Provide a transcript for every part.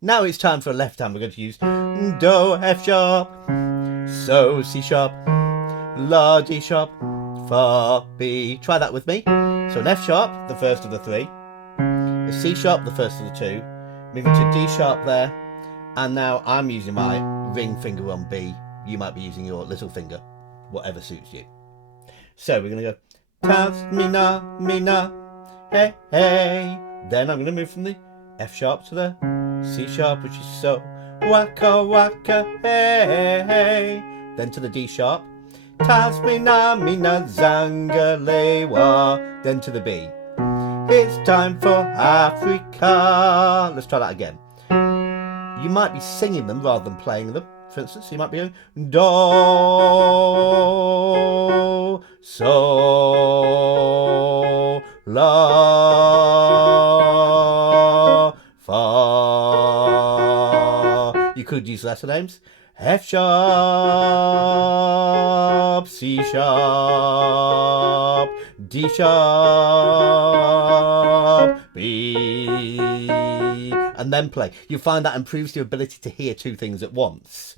Now it's time for a left hand. We're going to use Do, F sharp, So, C sharp, La, D sharp, Fa, B. Try that with me. So an F sharp, the first of the three, a C sharp, the first of the two, moving to D sharp there, and now I'm using my ring finger on B. You might be using your little finger, whatever suits you. So we're going to go Tas, mi na, hey, hey. Then I'm going to move from the F sharp to the C sharp, which is So, Waka Waka, hey, hey. Then to the D sharp, Tas, mi na, zangalewa. Then to the B. It's time for Africa. Let's try that again. You might be singing them rather than playing them. For instance, you might be going Do, So, La, Fa. You could use lesser names. F sharp, C sharp, D sharp, B, and then play. You find that improves your ability to hear two things at once.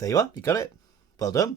There you are, you got it. Well done.